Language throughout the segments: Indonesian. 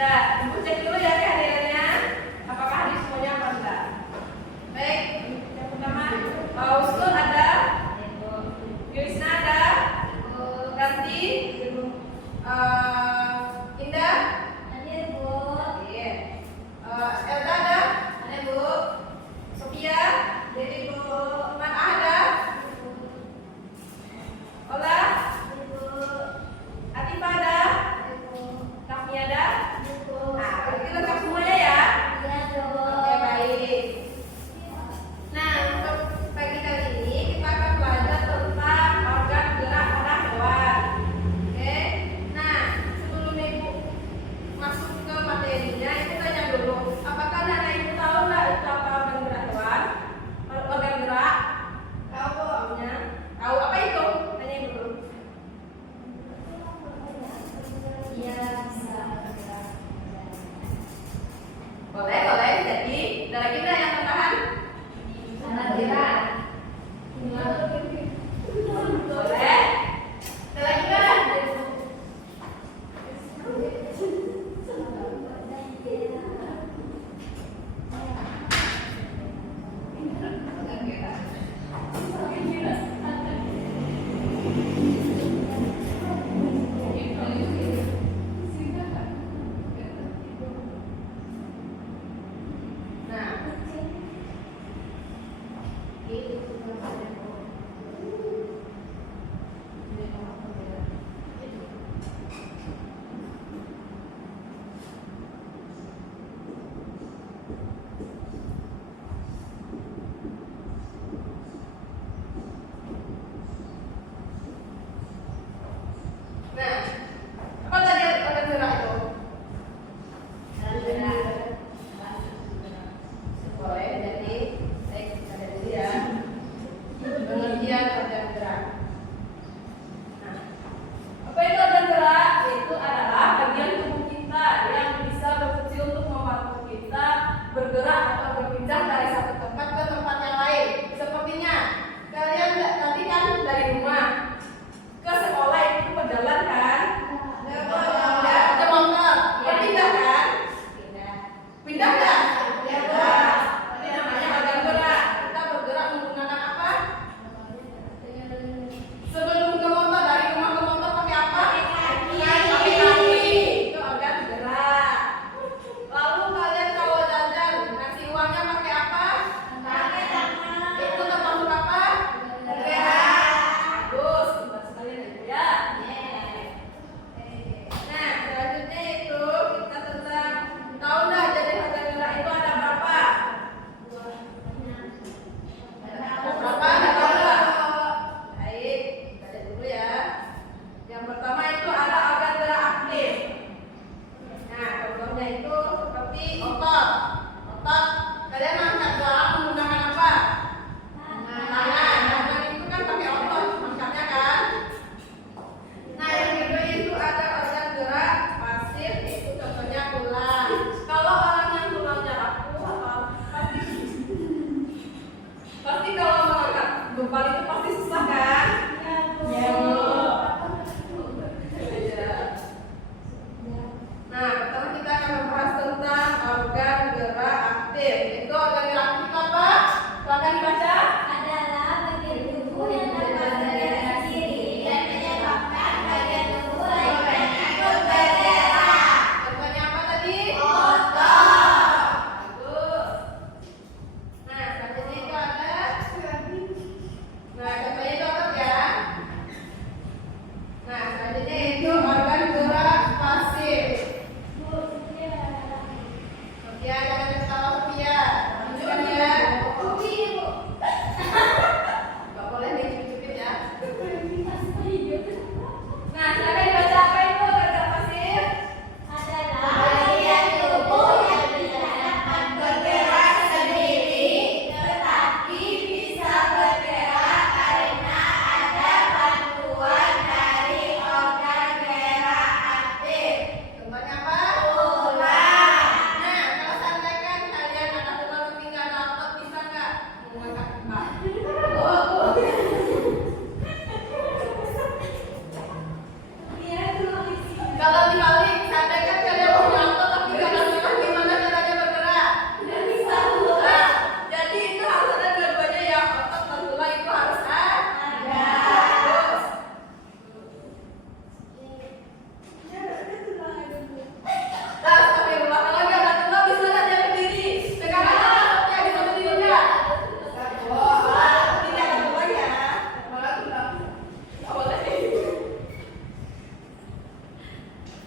Nah, Ibu cek dulu ya kehadirannya. Apakah hadir semuanya apa enggak? Baik, yang pertama, Pak Usul ada, Yusna ada, Ranti, Indah, Hadir, Bu. iya. Elda ada, Bu. Sophia, jadi Bu. Man ada, Ola, Atifah ada, Kami ada. Nah, berarti lengkap semuanya ya. Iya, Bu. Oke, baik. Nah, untuk pagi kali ini kita akan belajar tentang organ gerak pada hewan. Oke. Nah,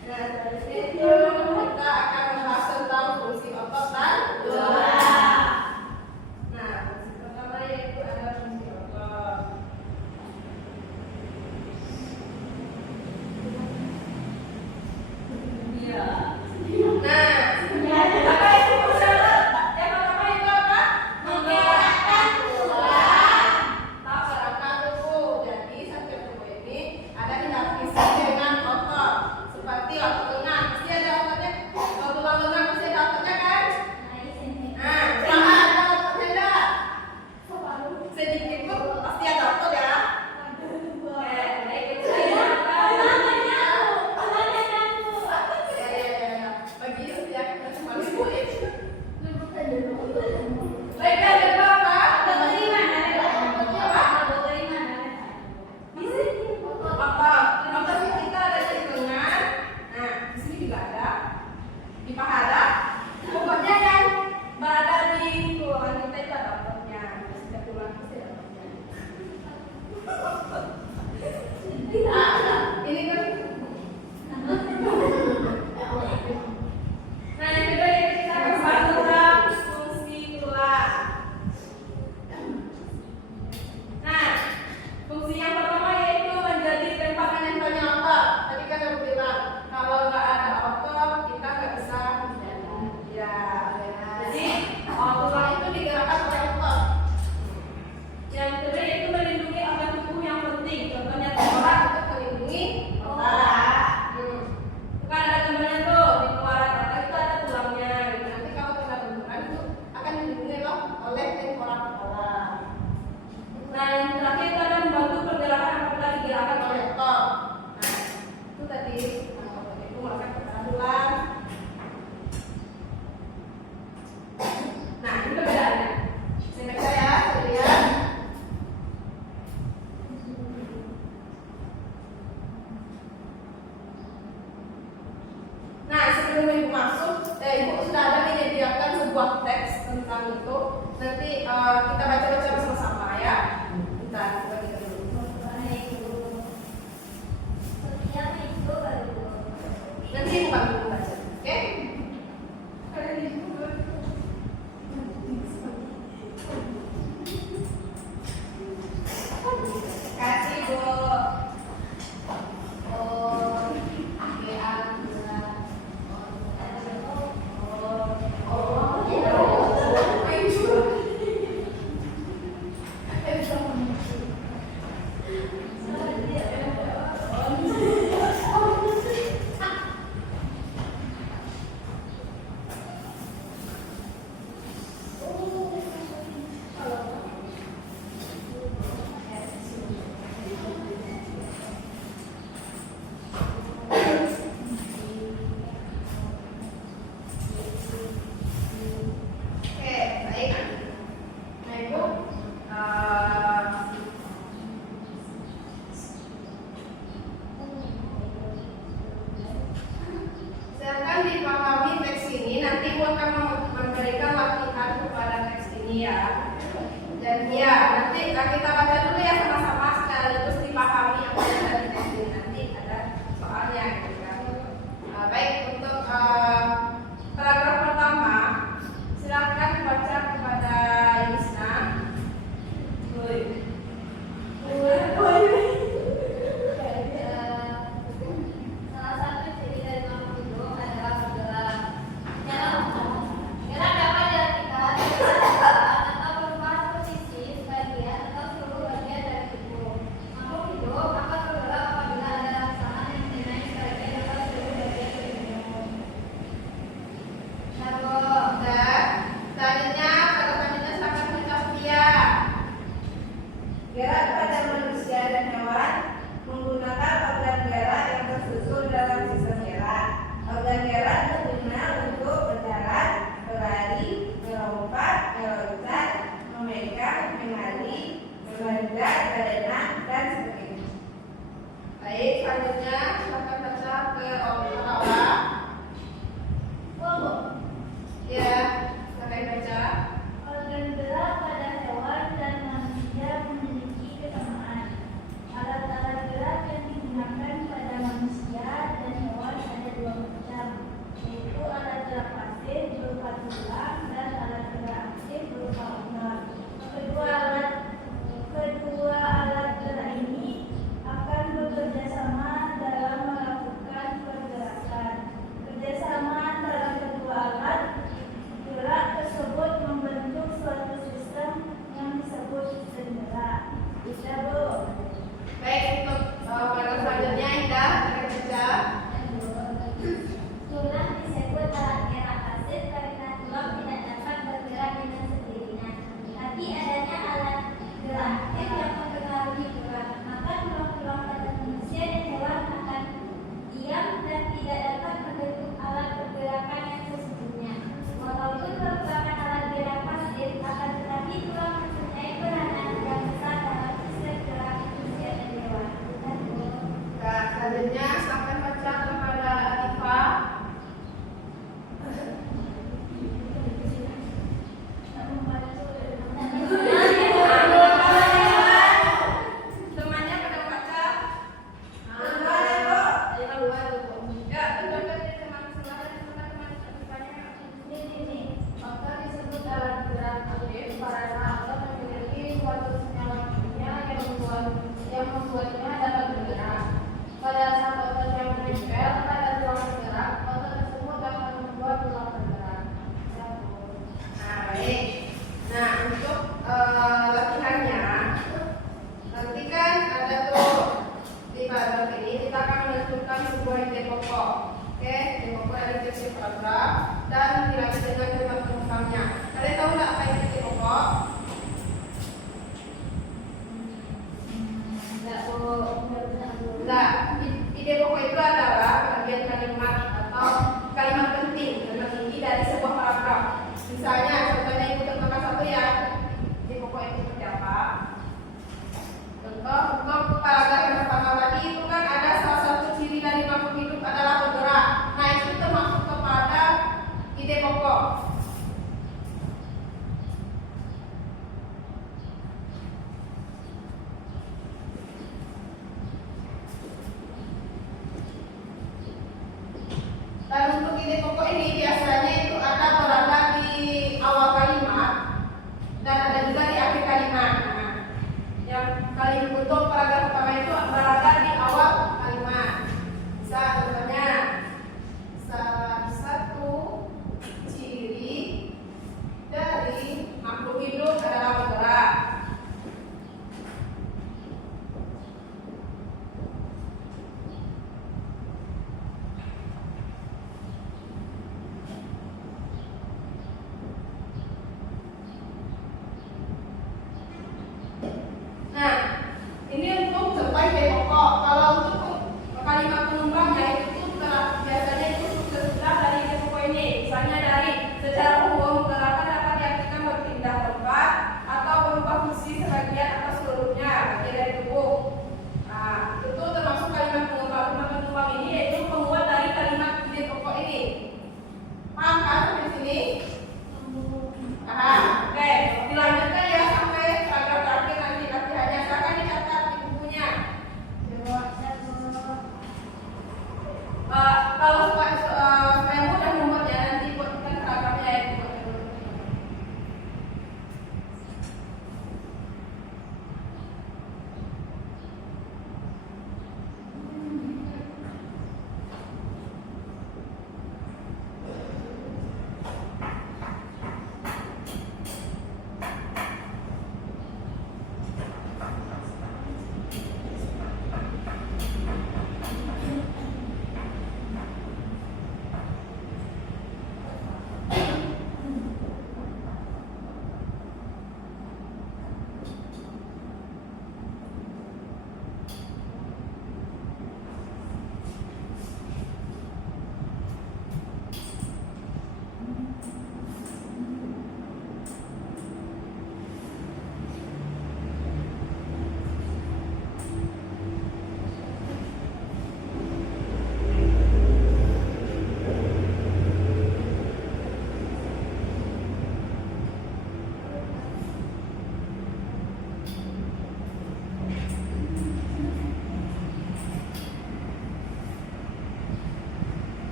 Nah, dari situ kita akan membahas tentang fungsi otot dan tulang. Nah, fungsi pertama yaitu ada fungsi otot. Iya. Nah, apa itu fungsi otot? Yang pertama itu apa? Menggerakkan tulang. Tak gerakan tubuh. Jadi setiap tubuh ini ada dilapisi dengan otot. Seperti otot lengan, pasti ada ototnya. Kalau tulang lengan pasti ada ototnya kan? Nah, sama ada ototnya enggak? Sedikit pun pasti ada otot ya. Baik, saya bagi setiap kita cuma disebut. Baik, ada apa? Otot kita ada di lengan. Nah, di sini juga ada. Di paha. Pokoknya yang berada di tulang kita itu ada ototnya. Setiap tulang pasti ada ototnya. Nah, ini kan. Nah, yang kedua yaitu kita akan bahas tentang fungsi tulang. Nah, fungsi yang pertama yaitu menjadi tempat menempelnya otot. Tadi kan aku bilang kalau nggak ada otot kita nggak bisa berjalan. Ya, jadi tulang itu digerakkan oleh otot. Yang kedua yaitu melindungi organ tubuh yang penting. Contohnya tengkorak untuk melindungi otak. Bukan ada gambarnya tuh di keluaran otak itu ada tulangnya. Gitu. Nanti kalau kena benturan itu akan dilindungi oleh tengkorak kepala. Nah, yang terakhir itu ada membantu pergerakan apabila digerakkan oleh otot. Nah, itu tadi otot itu melakukan pergerakan tulang. Nah, ini perbedaannya. Saya baca ya, saya lihat. Nah, sebelum ibu masuk, ibu sudah ada menyediakan sebuah teks tentang itu. Nanti kita baca-baca bersama-sama ya. Bentar, kita baca dulu. Nanti ibu bantu baca, oke? Kasih Bu. Dan ya, nanti kita baca dulu ya sama-sama sekaligus dipahami apa yang ada di teks ini. Nanti ada soalnya gitu kan. Baik, untuk paragraf pertama silakan baca kepada Yusna. Salah satu ciri dari makhluk hidup adalah bergerak. Gerak dapat diartikan atau berubah posisi sebagai menempel pada tulang bergerak, foto tersebut dapat membuat tulang bergerak. Nah, baik. Nah, untuk latihannya, nanti kan ada tuh di paragraf ini kita akan menentukan sebuah ide pokok. Oke, ide pokok dari tiap paragraf dan dilanjut dengan kalimat pengungkapnya. Kalian tahu nggak apa itu ide pokok? Nah, ide pokok itu adalah bagian kalimat atau kalimat penting, kalimat inti dari sebuah paragraf. Misalnya, contohnya ibu contohkan satu ya. Ide pokok itu seperti apa? Contoh untuk paragraf yang pertama tadi itu kan ada salah satu ciri dari makhluk hidup adalah bergerak. Nah, itu termasuk kepada ide pokok.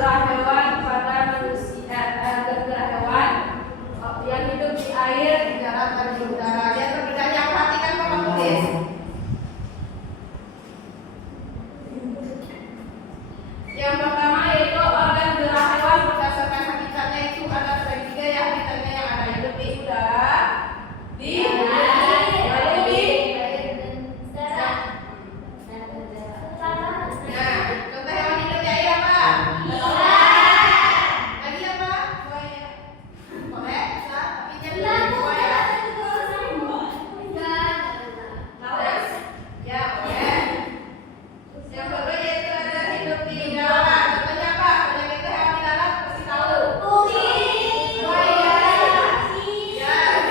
gerah hewan pada manusia, gerah hewan yang hidup di air, di darat dan di udara. Yang perbedaannya perhatikan kalau tulis. Yang pertama yaitu organ gerah hewan berdasarkan habitatnya itu ada tiga ya, habitatnya yang ada hidup di udara, di lalu di. Nah, contoh hewan hidup di air apa? Lagi apa? Buaya. Boleh? Bisa? Tapi jangan buaya. Laut? Ya, boleh. Yang kedua yaitu ada hidup di darat. Contohnya apa? Kalau kita hewan di darat pasti tahu. Buaya. Ya, buaya banyak di darat.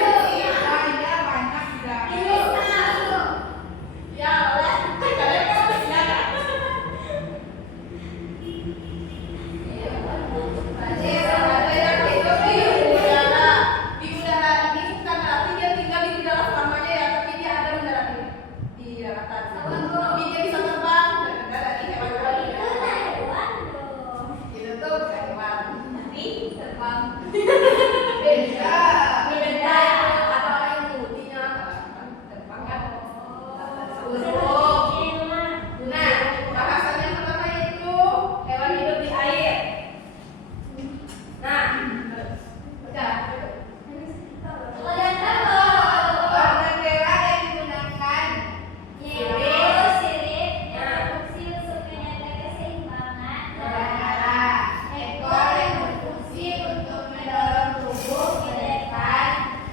Ya, boleh. Kalian kan masih ada. Ada yang hidup di udara. Di udara ini bukan berarti dia tinggal di udara selamanya ya, tapi dia ada di darat di daratan. Tapi dia bisa terbang dan ada di hewan lain. Itu tuh bukan hewan. Tapi terbang. Beda. Beda itu ada orang yang multinya terbang kan. Nah, bahasan yang pertama itu hewan hidup di air. Nah, udah. Organ gerah yang digunakan ekor yang berfungsi untuk mendorong tubuh ke depan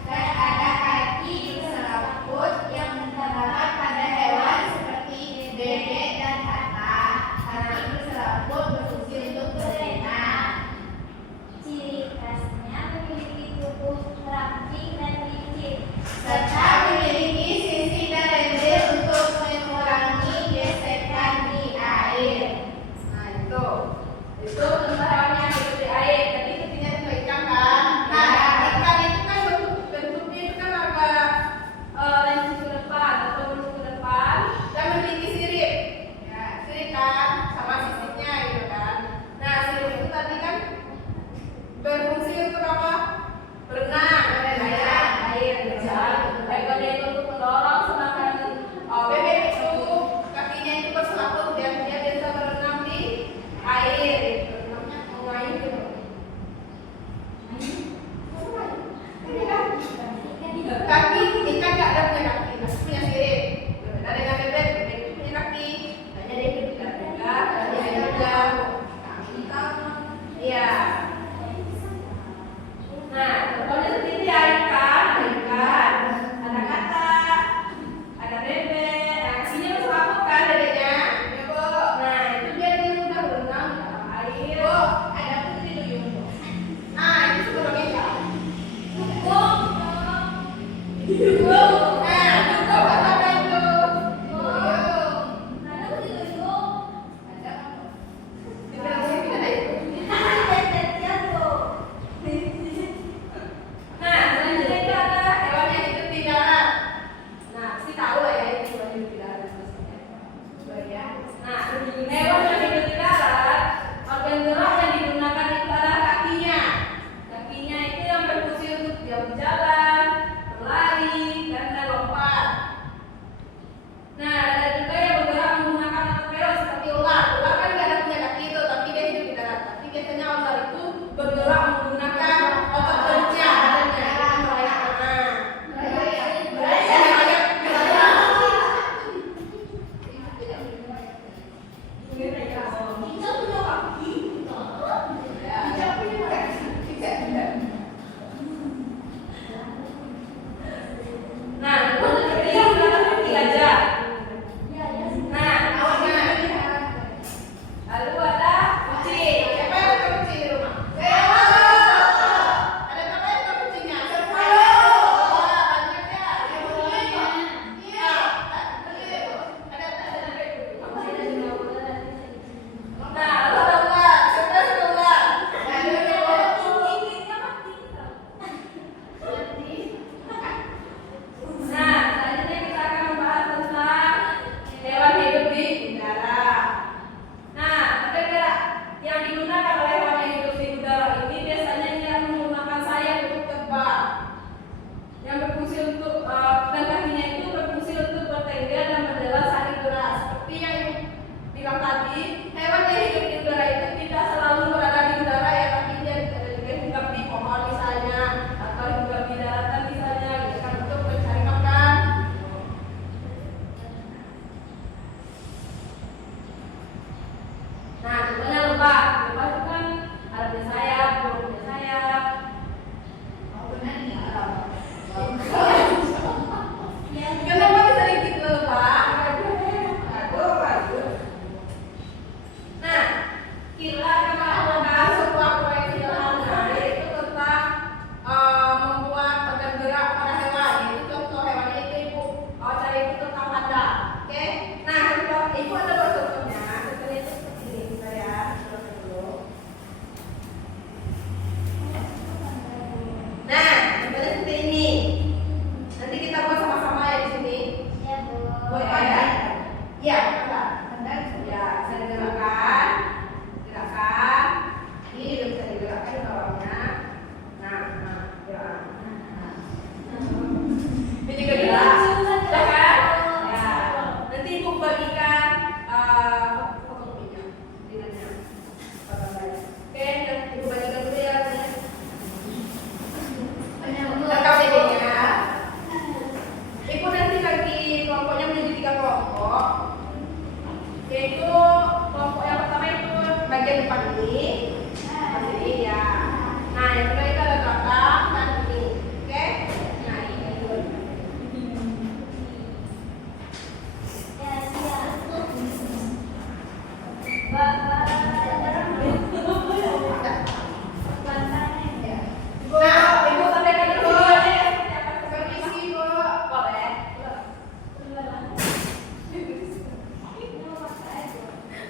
dan ada kaki berserabut yang terdapat pada hewan seperti bebek dan kata. Kaki berserabut berfungsi untuk berenang. Ciri khasnya memiliki tubuh ramping dan licin. Serta memiliki sisi dan lendir untuk mengurangi gesekan di air. Nah itu contoh hewan yang hidup di air. Tadi ketika itu ikan kan. Nah ikan itu kan bentuknya itu kan agak lanjut ke depan atau menuju ke depan dan memiliki sirip. Ya sirip kan sama sisipnya gitu kan. Nah sirip itu tadi kan berfungsi untuk apa? Berenang, air berjalan. Ekornya itu untuk mendorong, sedangkan bebek itu kakinya itu berselaput biar dia bisa berenang di air. Berenangnya mau main gitu. Kaki ikan nggak ada punya kaki, masih punya sirip. Berbeda dengan bebek, bebek itu punya kaki. Hanya dia hidup di darat juga, dan dia hidup jauh. Iya. Nah, contohnya seperti ikan, ada kata, ada bebek, nah kakinya berselaput kan bebeknya, ya Bu. Nah itu dia udah berenang di dalam air. Bu, ada putri duyung. Nah itu sebelum ikan. Duyung. Nah itu apa itu? Duyung. Mana putri duyung? Ada. Di dalam air kita ada itu. Seperti ini ya. Nah, yang kedua itu ada belakang dan ini. Oke? Nah, ini dulu. Nah, Ibu sampaikan dulu videonya ya. Permisi, Bu. Boleh.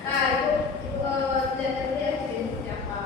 Nah, Ibu lihat dulu ya videonya seperti apa.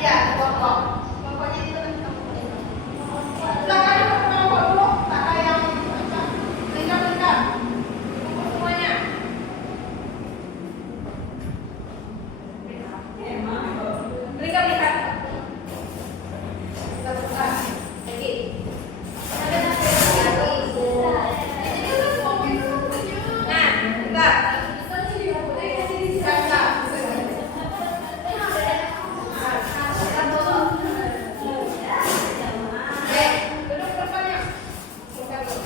Iya, kelompok. Kelompoknya itu kan kelompoknya. Silakan kelompok dulu, kakak yang lingkar-lingkar. Kelompok semuanya. Lingkar-lingkar. Lingkar-lingkar. Lagi. Nah, bentar. Duduk depannya. Bentar dulu.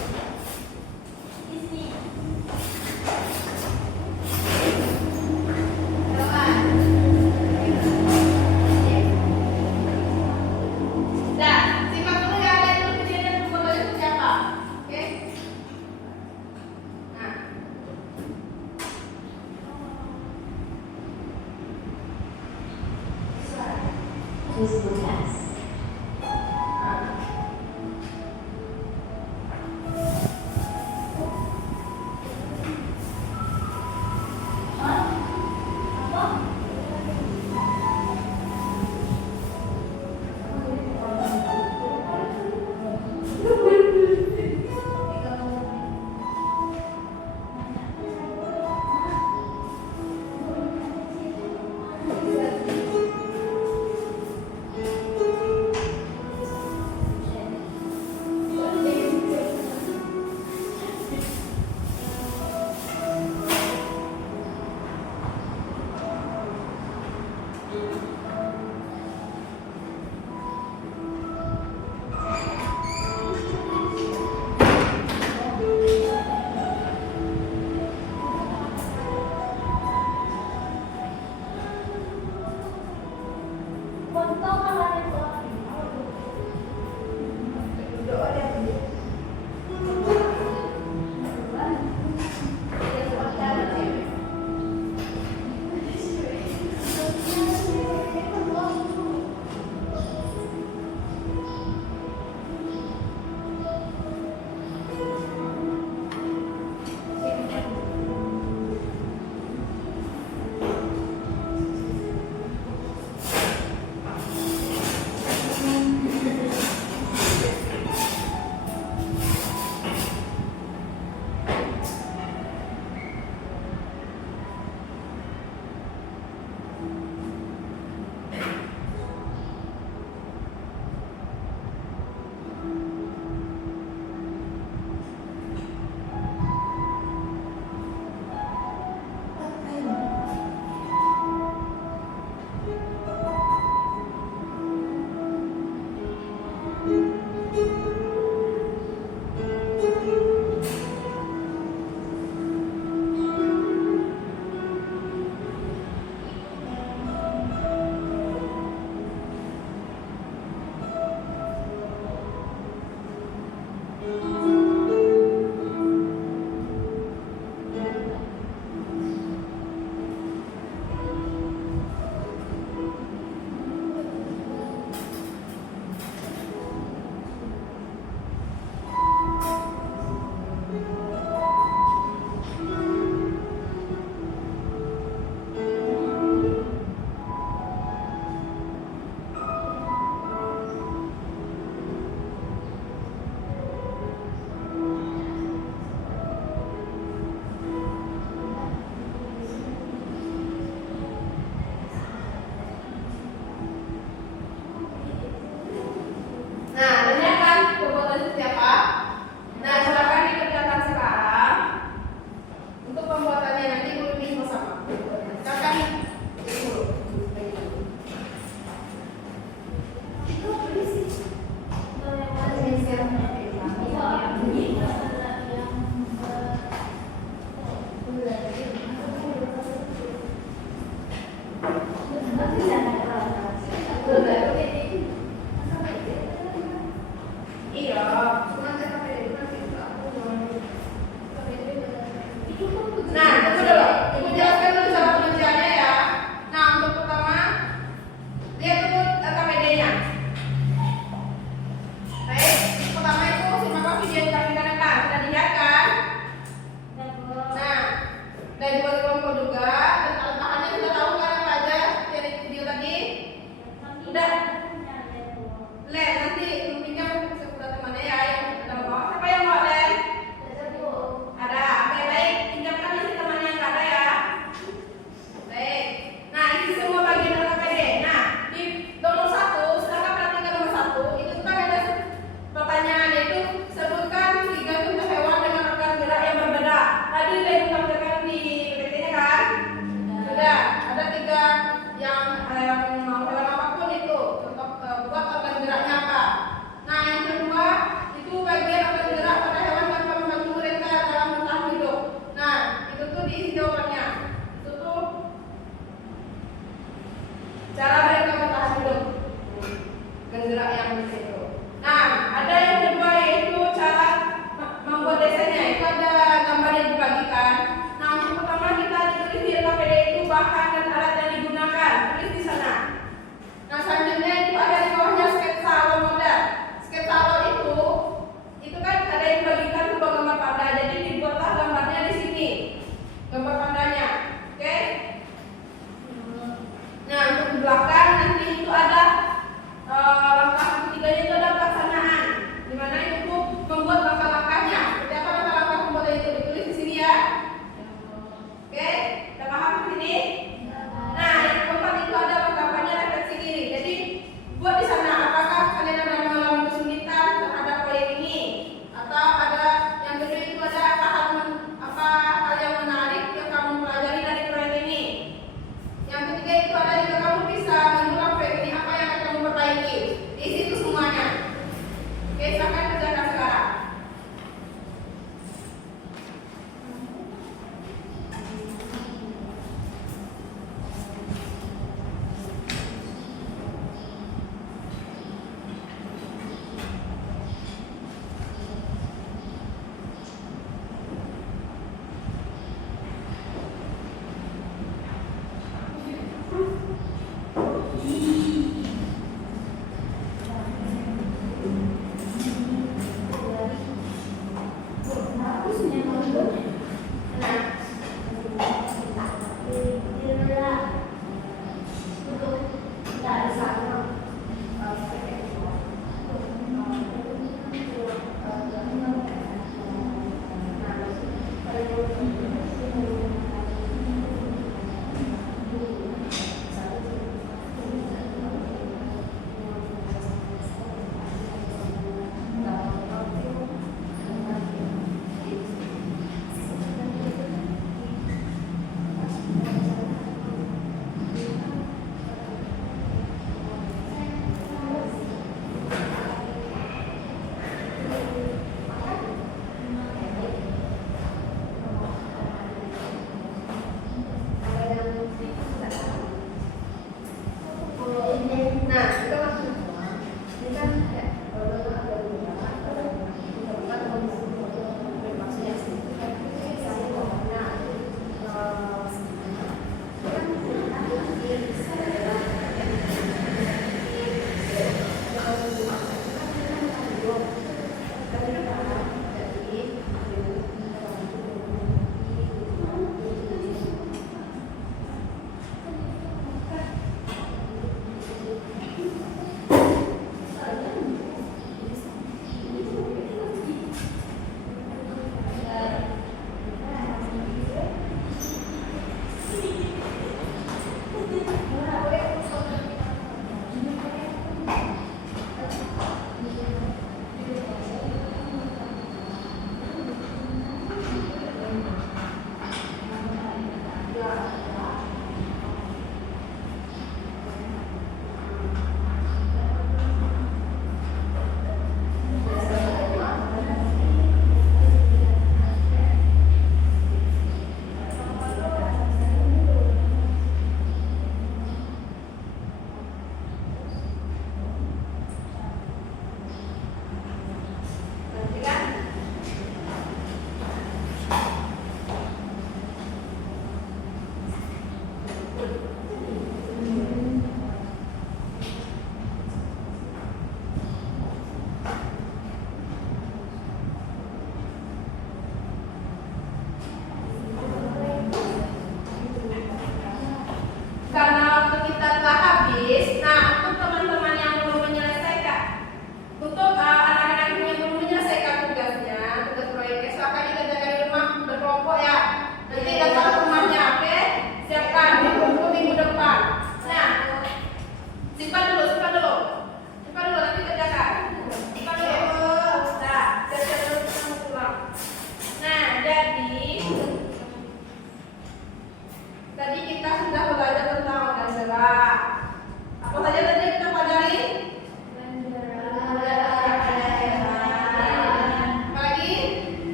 Nah, simak dulu ya, lihat dulu videonya fotonya seperti apa. Oke? Nah.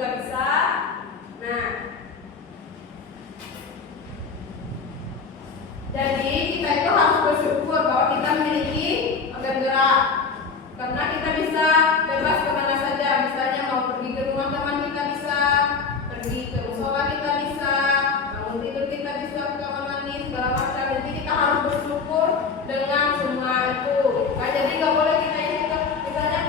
juga bisa. Nah, jadi kita itu harus bersyukur bahwa kita memiliki organ gerak, karena kita bisa bebas kemana saja. Misalnya mau pergi ke rumah teman kita bisa, pergi ke musola kita bisa, bangun tidur kita bisa, ke kamar mandi segala macam. Jadi kita harus bersyukur dengan semua itu. Nah, jadi nggak boleh kita ini misalnya,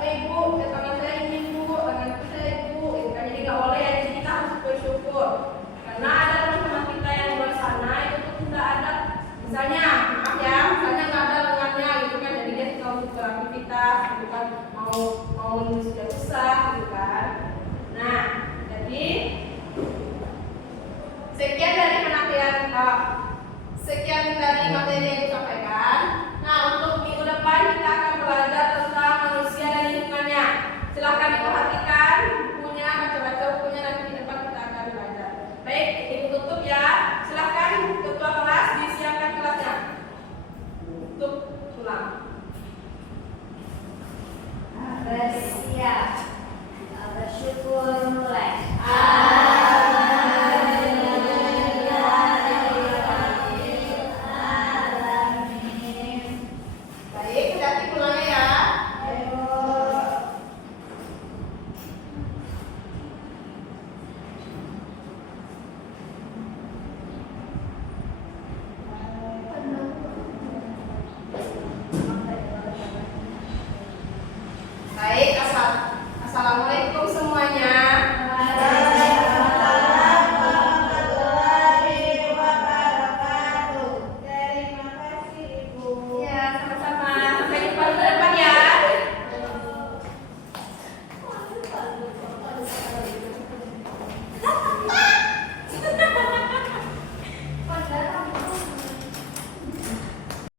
ibu, tangan saya ini ibu, tangan saya ibu, gitu kan. Jadi nggak boleh ya. Jadi kita harus bersyukur karena ada teman-teman kita yang di luar sana itu tuh tidak ada, misalnya maaf ya, misalnya nggak ada lengannya gitu kan. Jadi dia suka untuk beraktivitas gitu kan, mau menulis sudah susah gitu kan. Nah, jadi sekian dari penampilan sekian dari materi yang disampaikan. Nah, untuk minggu depan kita akan belajar tentang manusia dan lingkungannya. Silahkan diperhatikan bukunya, baca-baca bukunya, nanti di depan kita akan belajar. Baik, ini tutup ya. Silahkan ketua kelas disiapkan kelasnya. Tutup pulang.